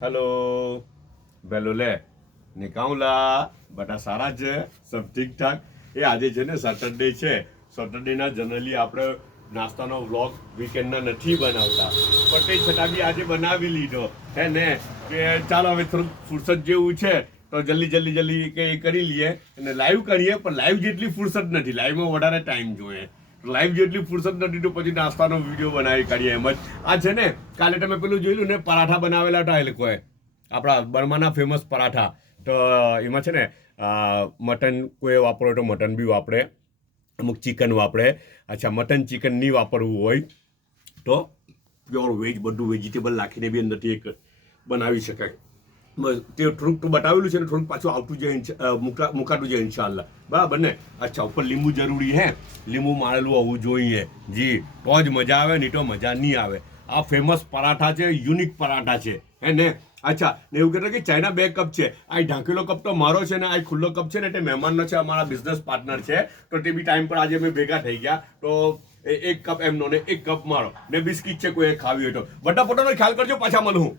hello bellow લે નિકાઉલા બધા સારા છે સબ ઠીક ઠાક એ આજે છે ને સેટરડે છે સેટરડેના જનરલી આપણે નાસ્તાનો વ્લોગ વીકેન્ડના નથી બનાવતા પણ તે છતાં બી આજે બનાવી લીધો હે ને કે ચાલો હવે થોડુંક ફુરસત જેવું છે તો જલ્દી કે એ કરી લઈએ અને લાઈવ કરીએ પણ લાઈવ જેટલી ફુરસત નથી લાઈવમાં વધારે ટાઈમ જોઈએ લાઈવ જેટલી ફુરસત નથી તો પછી નાસ્તાનો વિડીયો બનાવી કાઢીએ એમ જ આ છે ને કાલે તમે પેલું જોયેલું ને પરાઠા બનાવેલા હતા એ લોકોએ આપણા બર્માના ફેમસ પરાઠા તો એમાં છે ને મટન કોઈ વાપરો તો મટન બી વાપરે અમુક ચિકન વાપરે અચ્છા મટન ચિકન નહીં વાપરવું હોય તો પ્યોર વેજ બધું વેજીટેબલ નાખીને બી અંદરથી એક બનાવી શકાય તે થોડુંક તો બતાવેલું છે ને થોડુંક પાછું આવતું જાય મુકાતું જાય ઇન્શાલ્લાહ બરાબર ને અચ્છા ઉપર લીંબુ જરૂરી હે લીંબુ મારેલું હોવું જોઈએ જી તો જ મજા આવે નહીં તો મજા નહીં આવે આ ફેમસ પરાઠા છે યુનિક પરાઠા છે હે ને અચ્છા ને એવું કહેતા કે ચાઇના 2 કપ છે આ ઢાંકેલો કપ તો મારો છે ને આ ખુલ્લો કપ છે ને તે મહેમાનનો છે અમારા બિઝનેસ પાર્ટનર છે તો તે બી ટાઈમ પર આજે અમે ભેગા થઈ ગયા તો 1 કપ એમનો ને 1 કપ મારો ને બિસ્કિટ છે કોઈ ખાવી હોય તો બધા પોતાનો ખ્યાલ કરજો પાછા મળું